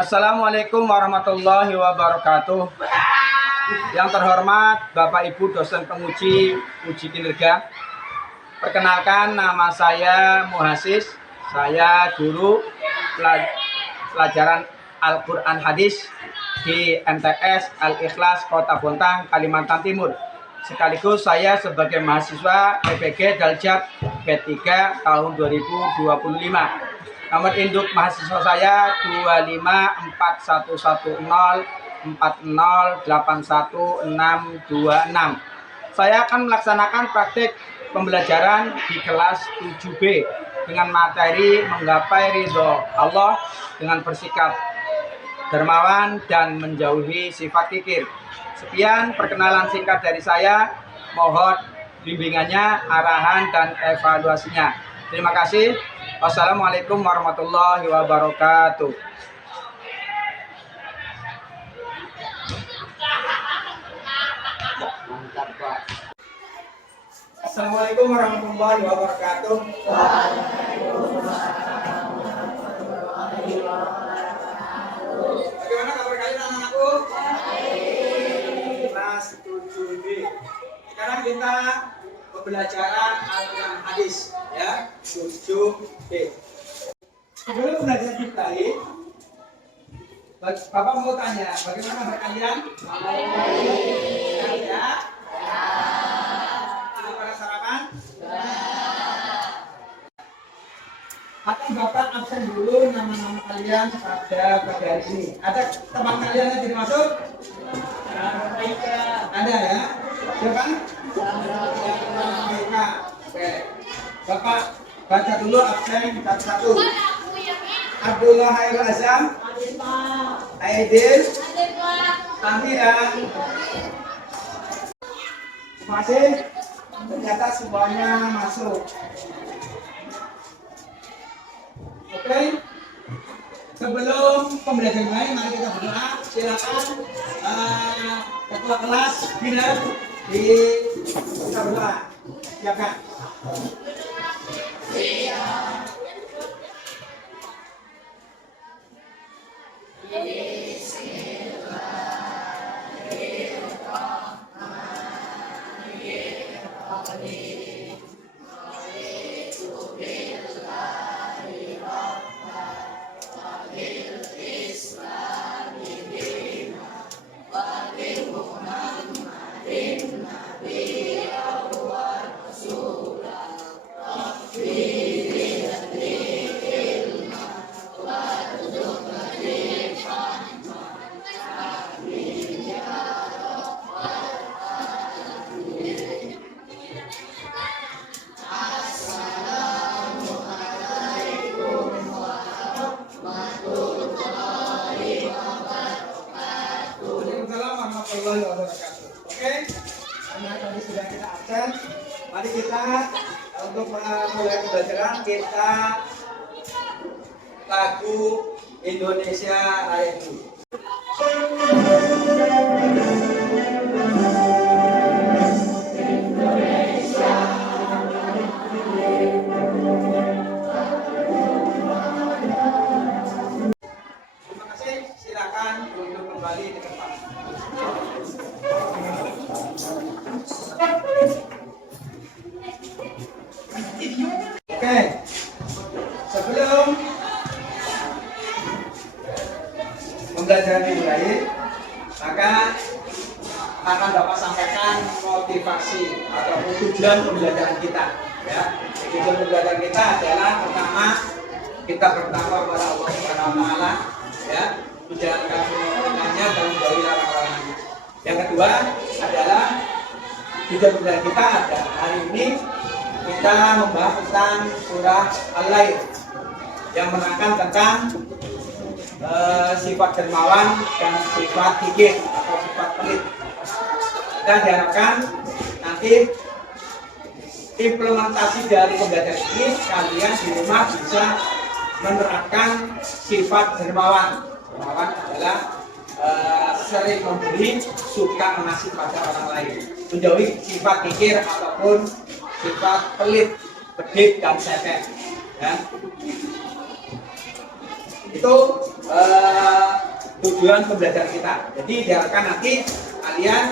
Assalamualaikum warahmatullahi wabarakatuh. Yang terhormat Bapak Ibu dosen penguji uji kinerja. Perkenalkan, nama saya Muhasis. Saya guru pelajaran Al-Quran Hadis di MTS Al-Ikhlas Kota Bontang, Kalimantan Timur. Sekaligus saya sebagai mahasiswa PPG Daljab P3 tahun 2025. Nomor induk mahasiswa saya 25410408126. Saya akan melaksanakan praktik pembelajaran di kelas 7B dengan materi menggapai ridho Allah dengan bersikap dermawan dan menjauhi sifat kikir. Sekian perkenalan singkat dari saya. Mohon bimbingannya, arahan, dan evaluasinya. Terima kasih. Wassalamualaikum warahmatullahi wabarakatuh. Assalamualaikum warahmatullahi wabarakatuh. Bagaimana kabar kalian anak-anakku? Kelas 7B. Sekarang kita pembelajaran Al-Quran Hadis, ya, 7B. Sebelum belajar kita ini, Bapak mau tanya, bagaimana kabar kalian? Ya. Sudah pada sarapan? Akan Bapak absen dulu nama-nama kalian pada hari ini. Ada teman kalian yang tidak masuk? Ada ya? Siapa? Oke. Bapak baca dulu absen satu. Abdullah Hairul Azam, Aidil, Amiran. Terima kasih. Ternyata semuanya masuk. Oke. Sebelum pembelajaran lain, mari kita berdoa. Silakan ketua kelas bina kita berdoa. Silakan. Oke, karena tadi sudah kita absen, mari kita untuk mulai pembelajaran kita lagu Indonesia Raya dulu. Terima kasih, silakan duduk kembali di tempat. Oke, sebelum pembelajaran dimulai, maka akan Bapak sampaikan motivasi atau tujuan pembelajaran kita. Ya, tujuan pembelajaran kita adalah pertama, kita bertakwa kepada Allah Subhanahu Wa Taala, ya, menjalankan firman-Nya dan menjauhi larangan-larangannya. Yang kedua adalah tujuan pembelajaran kita ada hari ini kita membahas tentang surah Al-Lail yang menerangkan tentang sifat dermawan dan sifat kikir atau sifat pelit. Kita diharapkan nanti implementasi dari pembelajaran ini kalian di rumah bisa menerapkan sifat dermawan. Dermawan adalah sering memberi, suka mengasih pada orang lain, menjauhi sifat kikir ataupun sifat pelit, pedit, dan setek. Ya. Itu tujuan pembelajaran kita. Jadi diharapkan nanti kalian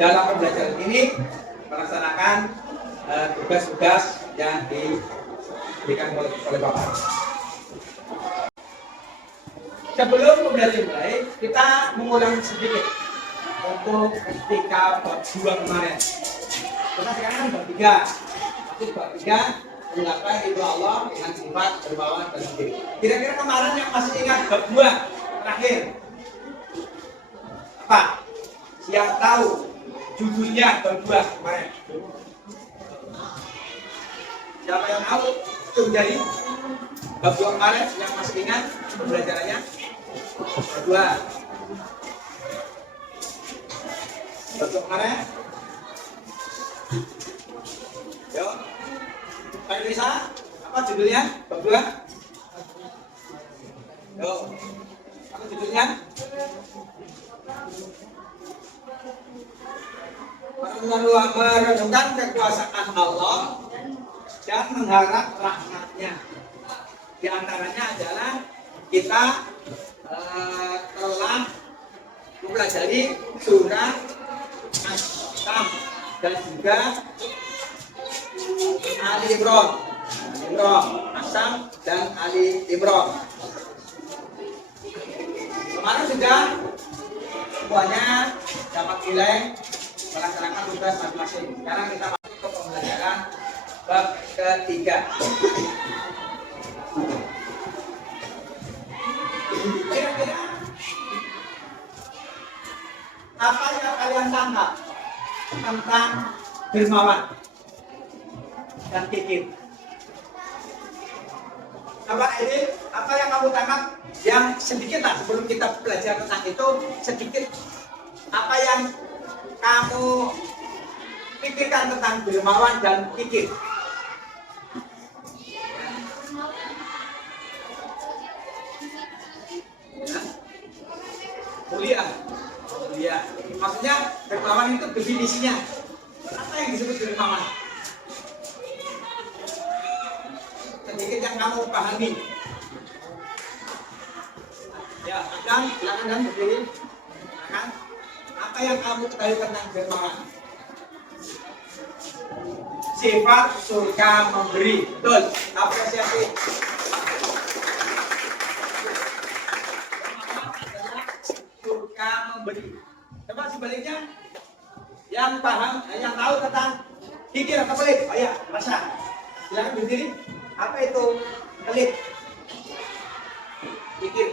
dalam pembelajaran ini melaksanakan tugas-tugas yang diberikan oleh Bapak. Sebelum pembelajaran mulai, kita mengulang sedikit untuk ketika bab 2 kemarin. Kita sekarang kan bab 3. Itu bab 3 mengapa itu Allah dengan sifat dermawan dan sendiri. Kira-kira kemarin yang masih ingat bab 2 terakhir apa? Siapa tahu judulnya bab 2 kemarin? Siapa yang tahu itu menjadi bab 2 kemarin yang masih ingat pembelajarannya? Bab 2. Bab 2 kemarin? Yuk. Pak Indonesia, apa judulnya? Bab 2? Yuk. Apa judulnya? Merenungkan kekuasaan Allah dan mengharap rahmatnya. Di antaranya adalah kita telah mempelajari surah As-Sam dan juga Ali Imran, As-Sam dan Ali Imran. Kemarin sudah semuanya dapat nilai melaksanakan tugas masing-masing. Sekarang kita masuk ke pembelajaran bab ketiga. Kira-kira apa yang kalian tangkap tentang dermawan dan kikir? Apa yang kamu tangkap? Yang sedikit lah sebelum kita belajar tentang itu, sedikit apa yang kamu pikirkan tentang dermawan dan kikir? Mulia. Maksudnya dermawan itu definisinya. Apa yang disebut dermawan? Sedikit yang kamu pahami. Ya, Adam, silakan dan berdiri. Silakan. Apa yang kamu ketahui tentang dermawan? Sifat surga memberi. Betul. Apresiasi. Surga memberi. Coba sebaliknya, yang paham, yang tahu tentang kikir atau pelit. Oh ya, rasa. Silakan berdiri. Apa itu pelit? Kikir.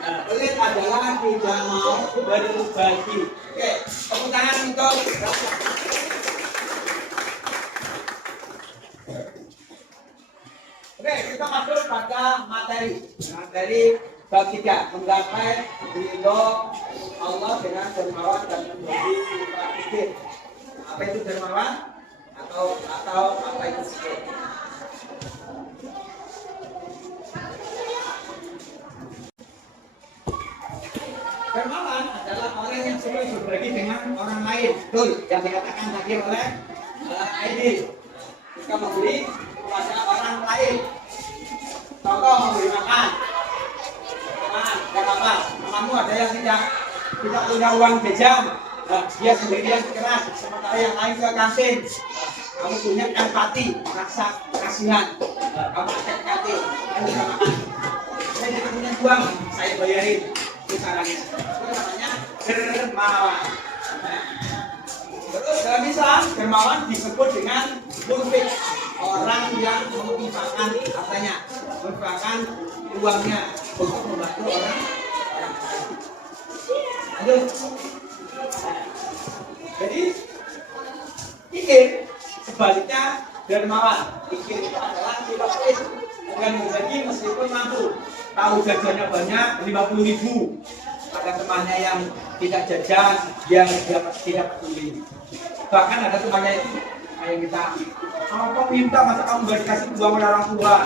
Pelit adalah tidak mau berbagi. Oke, tepuk tangan untuk. Oke, kita masuk pada materi bab 3, menggapai ridho Allah dengan dermawan dan memberi sifat kikir. Apa itu dermawan? Atau apa itu kikir? Dermawan adalah orang yang suka berbagi dengan orang lain. Betul, yang dikatakan tadi oleh Aidil. Suka memberi kepada orang lain. Contoh memberi makan. Dan apa? Kamu ada yang tidak punya uang jajan, dia sendirian keras, sementara yang lain ke kantin. Kamu punya empati, rasa kasihan. Kamu ajak ke kantin, kamu bisa makan. Saya tidak punya uang, saya bayarin. Itu caranya. Itu namanya dermawan. Terus dalam Islam, dermawan disebut dengan munfik, orang yang menginfakkan hartanya, menginfakkan uangnya untuk membantu orang lain. Lanjut. Jadi kikir sebaliknya dermawan. Kikir itu adalah sifat dengan berbagi meskipun mampu. Tahu jajannya banyak 50.000, ada temannya yang tidak jajan, dia tidak peduli. Bahkan ada temannya itu kayak kita, apa minta masa kamu gak dikasih uang oleh orang tua?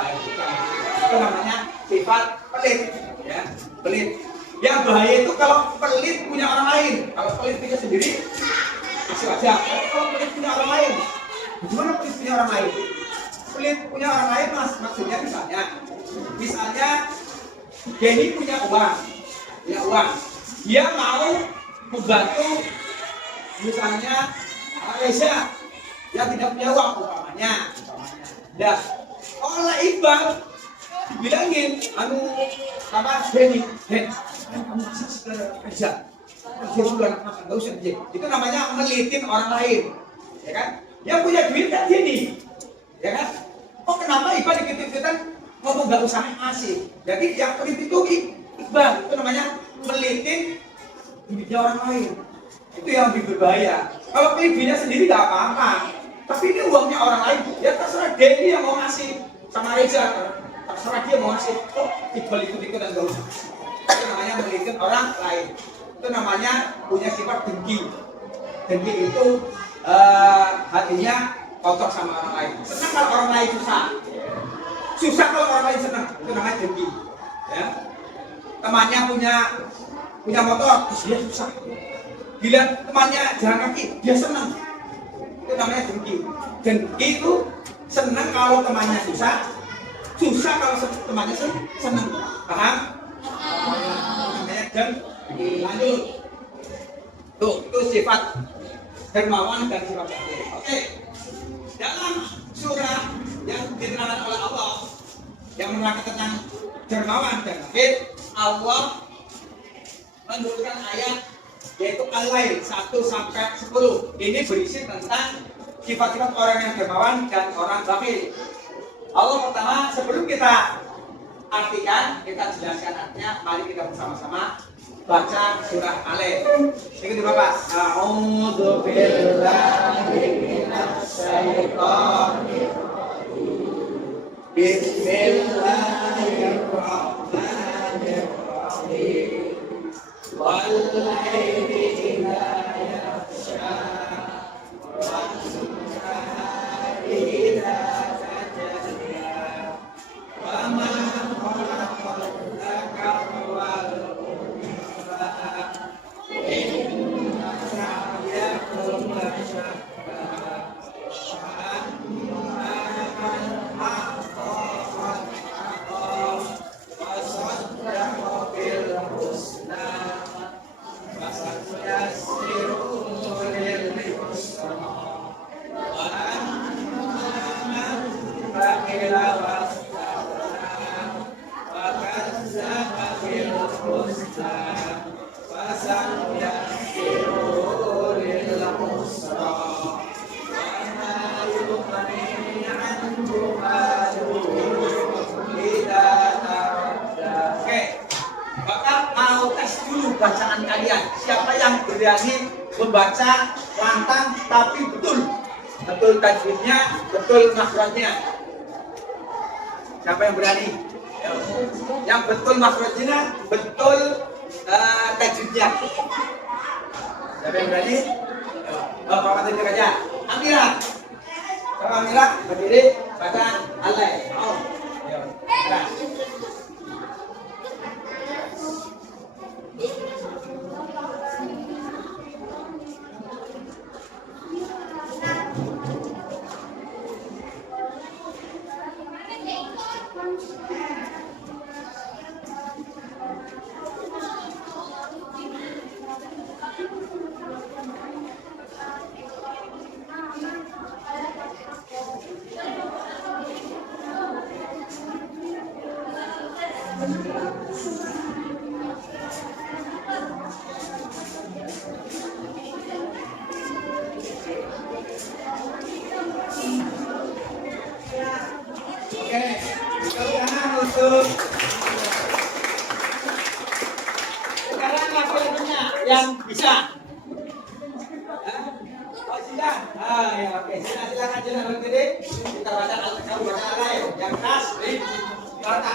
Itu namanya sifat pelit, ya, pelit. Yang bahaya itu kalau pelit punya orang lain. Kalau pelit punya sendiri masih wajar. Kalau pelit punya orang lain, gimana pelit punya orang lain? pelit punya orang lain mas, maksudnya misalnya Denny punya uang, dia mau membantu misalnya Reza yang tidak punya uang umpamanya. Nah, oleh Iqbal dibilangin, sama Denny, kamu masa segala kerja bulan makan gak usah dia. Itu namanya melitin orang lain, ya kan? Yang punya duit kan Denny, ya kan? Oh kenapa Iqbal dikit-kitan ngomong gak usah ngasih? Jadi yang pelit itu Iqbal, itu namanya melitin duitnya orang lain. Itu yang lebih berbahaya. Kalau pelit duitnya sendiri gak apa-apa, tapi ini uangnya orang lain. Ya terserah Denny yang mau ngasih sama Reza, terserah dia mau ngasih. Oh Iqbal ikut-ikutan gak usah. Itu namanya melitin orang lain. Itu namanya punya sifat dengki. Dengki itu hatinya kotor sama orang lain. Senang kalau orang lain susah kalau orang lain senang. Itu namanya dengki. Ya. Temannya punya motor, dia susah. Bila temannya jalan kaki, dia senang. Itu namanya dengki. Dengki itu senang kalau temannya susah kalau temannya senang. Paham? Namanya dengki. Lanjut. Tuh, itu sifat dermawan dan sifat bakhil. Oke. Dalam surah yang diterangkan oleh Allah yang menerangkan tentang dermawan dan bakhil, Allah menurunkan ayat yaitu Al-Lail 1 sampai 10. Ini berisi tentang sifat-sifat orang yang dermawan dan orang bakhil. Allah pertama, sebelum kita artikan, kita jelaskan artinya, mari kita bersama-sama baca surah Al-Lail. Ikuti Bapak. A'udzu billahi minasy syaithanir rajim. Bismillahirrahmanirrahim. Wal laili idza yaghsha wan nahari idza tajalla wa ma khalaqal dzakara wal bacaan kalian. Siapa yang berani membaca lantang tapi betul tajwidnya, betul makhrajnya? Siapa yang berani? Yang betul makhrajnya, betul tajwidnya. Siapa yang berani? Bapak tunjuk aja. Amira. Bapak Amira berdiri baca Al-Lail. Oh. Ya. Sekarang laki-lakinya yang bisa. Oh sudah. Ya oke. Silakan jalan berdiri. Kita baca Al-Lail yang khas di baca.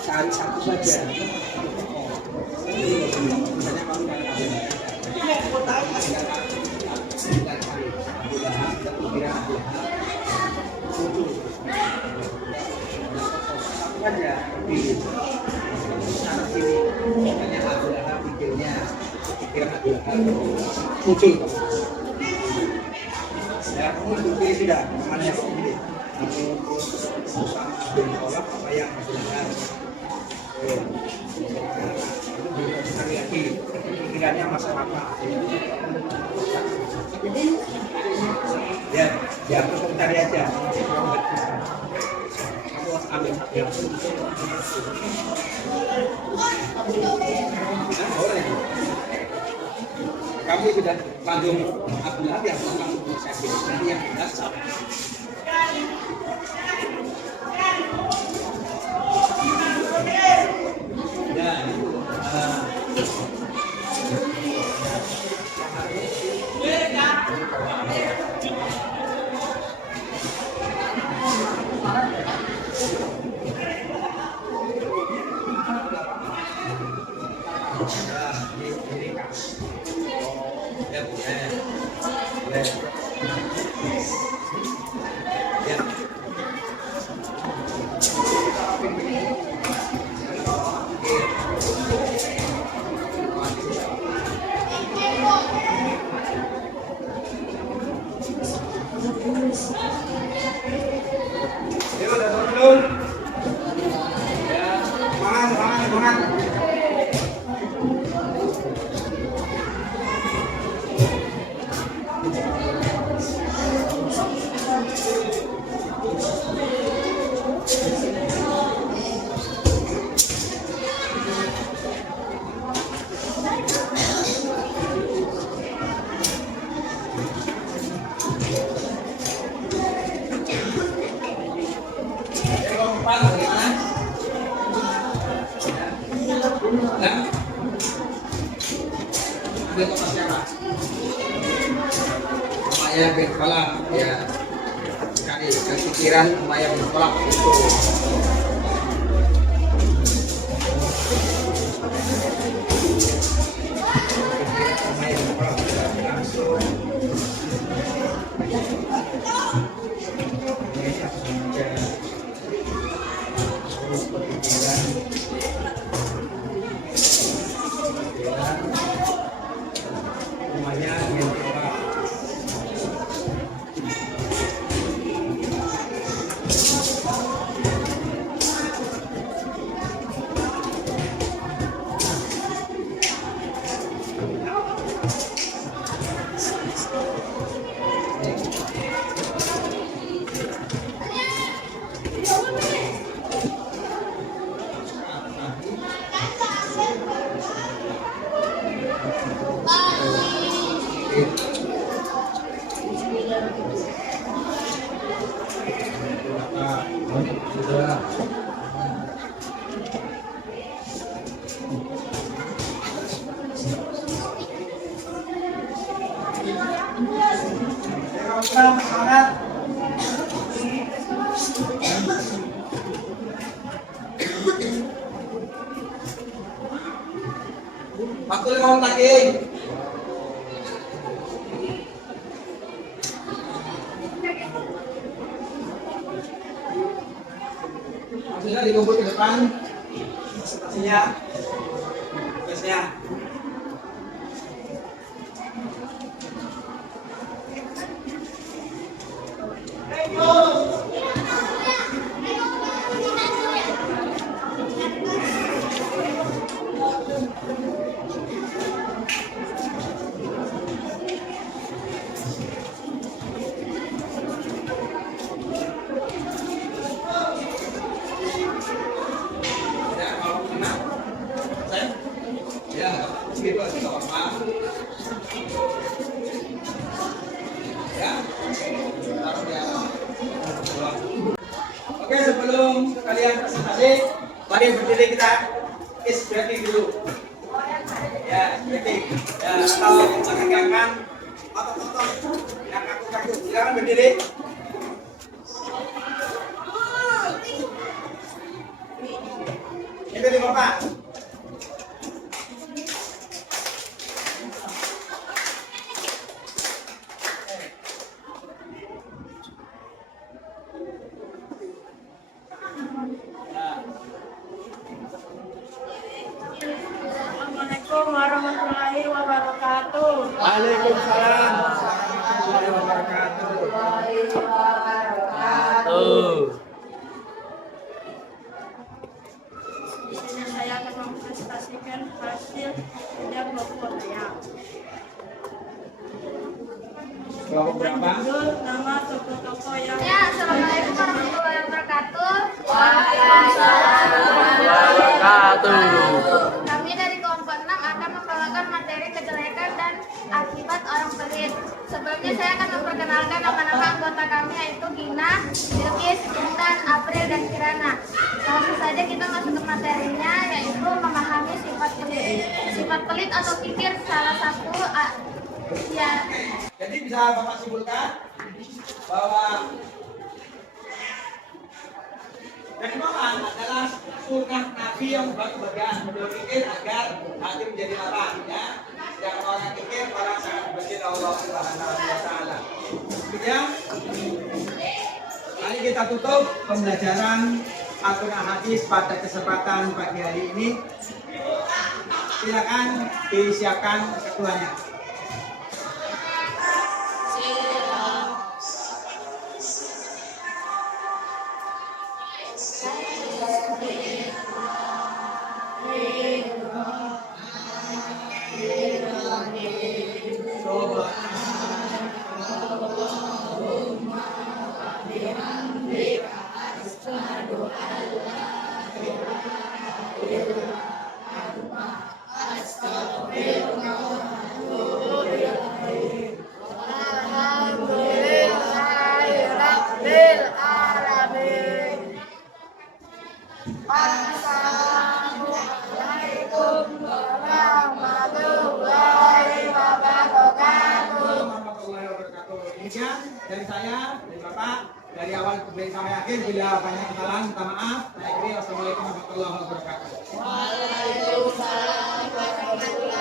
Cari satu saja. Aja pilih sana sini makanya adalah pikirnya muncul ya kamu pilih tidak mana yang pilih kamu susah ambil kolak apa yang silakan itu cari lagi pikirannya masalah apa ya ya terus cari aja ambil yang kamu sudah langsung Abdullah yang langsung bisa pilih yang dasar dan Umayyah bin Khalaf ya sekali pikiran Umayyah bin Khalaf itu Waktu 5 menit lagi. Maksudnya dikumpul ke depan. Presentasinya. Tugasnya. Oke, sebelum kalian presentasi, mari berdiri kita is breathing dulu. Ya, breathing. Ya, atau menegakkan otot-otot yang kaku-kaku. Silakan berdiri. Itu di Bapak. Assalamualaikum warahmatullahi wabarakatuh. Waalaikumsalam warahmatullahi wabarakatuh. Di sini saya akan mempresentasikan hasil bidang kelompok saya. Kelompok berapa? Judul nama tokoh-tokoh yang Ya, assalamualaikum warahmatullahi wabarakatuh. Kami dari kelompok 6 akan membawakan materi kejelekan dan akibat orang pelit. Sebelumnya saya akan memperkenalkan nama-nama anggota kami yaitu Gina, Bilkis, Intan, April, dan Kirana. Langsung saja kita masuk ke materinya yaitu memahami sifat pelit. Sifat pelit atau pikir salah satu ya. Jadi bisa Bapak simpulkan bahwa keimanan adalah sunnah Nabi yang berbagian berpikir agar hati menjadi lapang, ya. Yang orang pikir orang sangat berpikir Allah Subhanahu wa taala. Ya. Mari kita tutup pembelajaran Al-Qur'an hadis pada kesempatan pagi hari ini. Silakan disiapkan ketuanya. Assalamualaikum warahmatullahi wabarakatuh. Demikian dari saya, dari Bapak, dari awal sampai akhir. Bila banyak kesalahan, minta maaf. Saya kira wassalamualaikum warahmatullahi wabarakatuh. Waalaikumsalam warahmatullahi wabarakatuh.